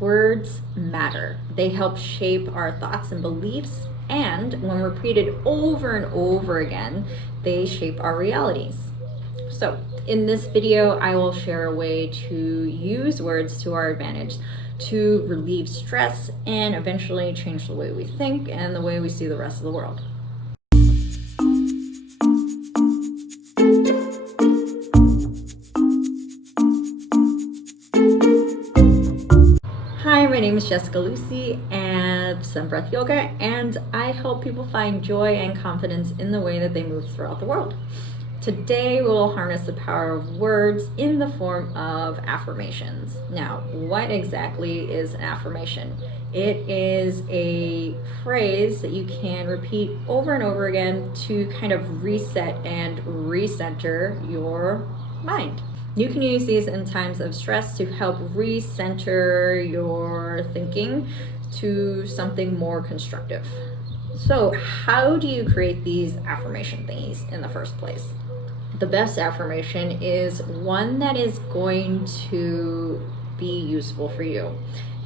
Words matter. They help shape our thoughts and beliefs, and when repeated over and over again, they shape our realities. So, in this video, I will share a way to use words to our advantage to relieve stress and eventually change the way we think and the way we see the rest of the world. Hi, my name is Jessica Lucy of Sun Breath Yoga, and I help people find joy and confidence in the way that they move throughout the world. Today, we will harness the power of words in the form of affirmations. Now, what exactly is an affirmation? It is a phrase that you can repeat over and over again to kind of reset and recenter your mind. You can use these in times of stress to help recenter your thinking to something more constructive. So, how do you create these affirmation thingies in the first place? The best affirmation is one that is going to be useful for you.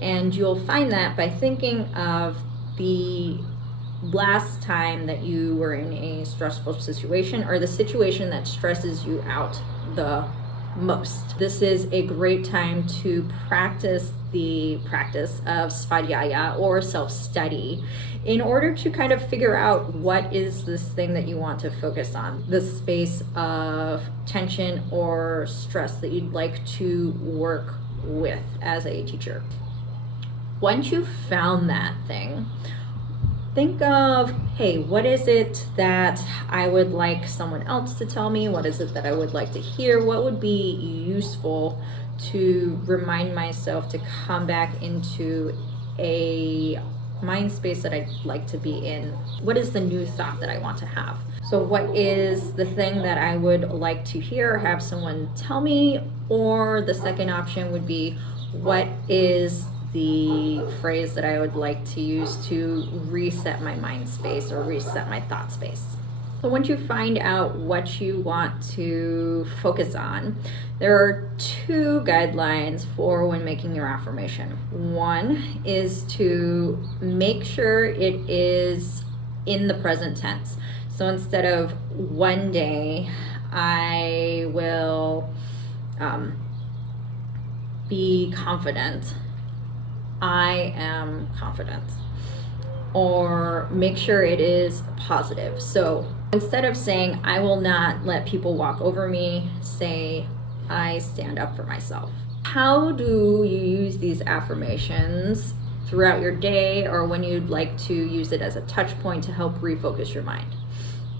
And you'll find that by thinking of the last time that you were in a stressful situation, or the situation that stresses you out the most. This is a great time to practice the practice of svadhyaya, or self-study, in order to kind of figure out what is this thing that you want to focus on, the space of tension or stress that you'd like to work with as a teacher. Once you've found that thing, think of, hey, what is it that I would like someone else to tell me? What is it that I would like to hear? What would be useful to remind myself to come back into a mind space that I'd like to be in? What is the new thought that I want to have? So what is the thing that I would like to hear or have someone tell me? Or the second option would be, what is the phrase that I would like to use to reset my mind space or reset my thought space? So once you find out what you want to focus on, there are two guidelines for when making your affirmation. One is to make sure it is in the present tense. So instead of one day I will be confident, I am confident. Or make sure it is positive. So instead of saying, I will not let people walk over me, say, I stand up for myself. How do you use these affirmations throughout your day, or when you'd like to use it as a touch point to help refocus your mind?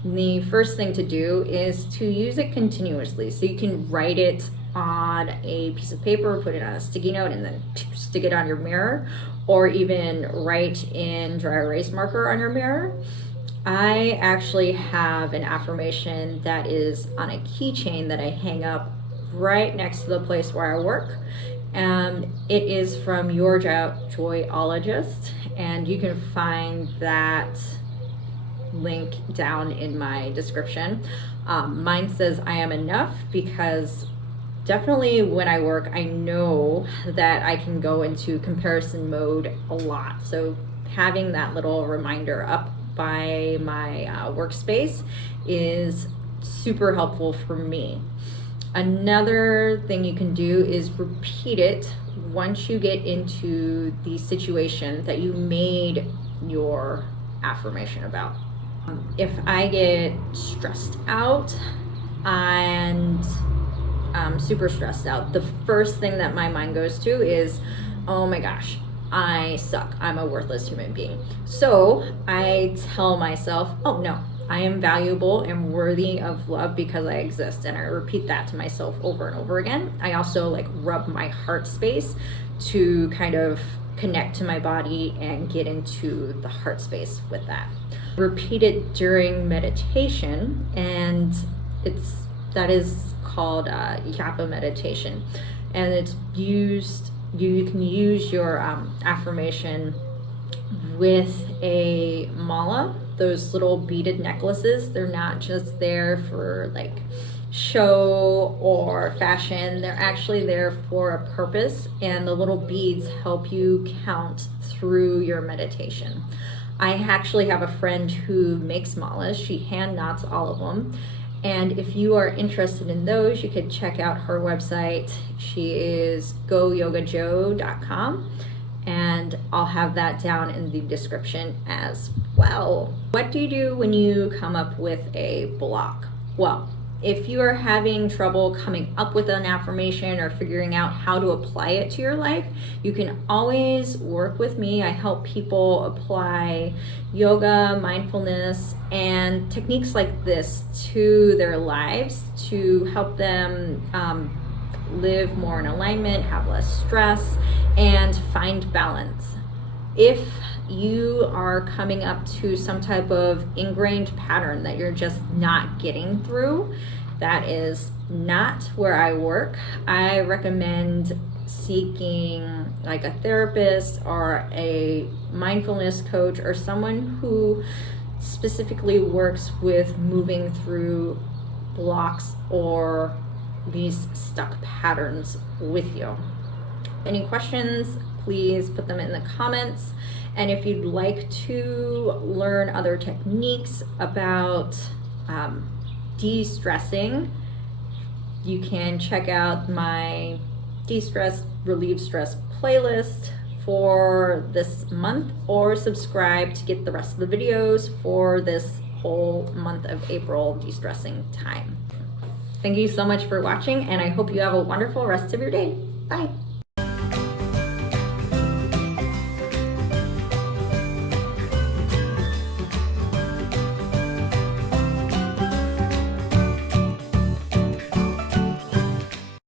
The first thing to do is to use it continuously. So you can write it on a piece of paper, put it on a sticky note, and then stick it on your mirror, or even write in dry erase marker on your mirror. I actually have an affirmation that is on a keychain that I hang up right next to the place where I work. It is from your Joyologist, and you can find that link down in my description. Mine says, I am enough, because definitely when I work, I know that I can go into comparison mode a lot. So having that little reminder up by my workspace is super helpful for me. Another thing you can do is repeat it once you get into the situation that you made your affirmation about. If I get stressed out and super stressed out, the first thing that my mind goes to is, oh my gosh, I suck, I'm a worthless human being. So I tell myself, oh no, I am valuable and worthy of love because I exist. And I repeat that to myself over and over again. I also rub my heart space to kind of connect to my body and get into the heart space with that. Repeat it during meditation, and that is called japa meditation, and it's used. You can use your affirmation with a mala, those little beaded necklaces. They're not just there for show or fashion. They're actually there for a purpose, and the little beads help you count through your meditation. I actually have a friend who makes malas. She hand knots all of them. And if you are interested in those, you could check out her website. She is goyogajo.com, and I'll have that down in the description as well. What do you do when you come up with a block? Well, if you are having trouble coming up with an affirmation or figuring out how to apply it to your life, you can always work with me. I help people apply yoga, mindfulness, and techniques like this to their lives to help them live more in alignment, have less stress, and find balance. If you are coming up to some type of ingrained pattern that you're just not getting through, that is not where I work. I recommend seeking like a therapist or a mindfulness coach or someone who specifically works with moving through blocks or these stuck patterns with you. Any questions, please put them in the comments. And if you'd like to learn other techniques about de-stressing, you can check out my de-stress, relieve stress playlist for this month, or subscribe to get the rest of the videos for this whole month of April de-stressing time. Thank you so much for watching, and I hope you have a wonderful rest of your day. Bye.